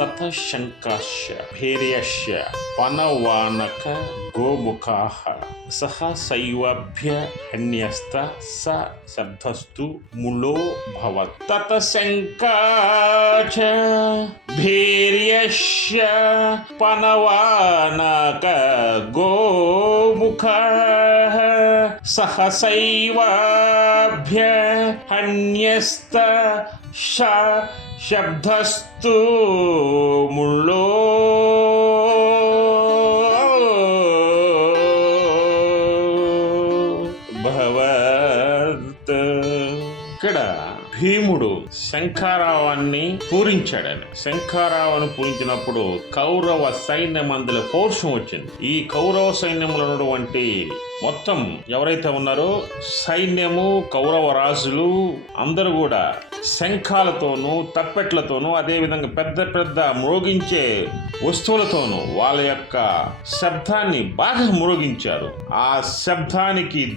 ततशङ्काश्च भैर्यश्च पनवानक गोमुखाः। सः सैवाभ्य हण्यस्त स शब्दस्तु मूलो भवत्। ततशङ्का च भैर्यश्च पनवानक गोमुखः। सहसैवाभ्य हन्यस्त शब्दस्तु मुळो भवत्। कडा। భీముడు శంఖారావాన్ని పూరించాడని. శంఖారావాన్ని పూరించినప్పుడు కౌరవ సైన్యం అందులో పౌరుషం వచ్చింది. ఈ కౌరవ సైన్యంలో ఉన్నటువంటి మొత్తం ఎవరైతే ఉన్నారో సైన్యము కౌరవ రాజులు అందరూ కూడా శంఖాలతోనూ తప్పెట్లతోనూ అదేవిధంగా పెద్ద పెద్ద మ్రోగించే వస్తువులతోనూ వాళ్ళ యొక్క శబ్దాన్ని బాగా మ్రోగించారు. ఆ శబ్దానికి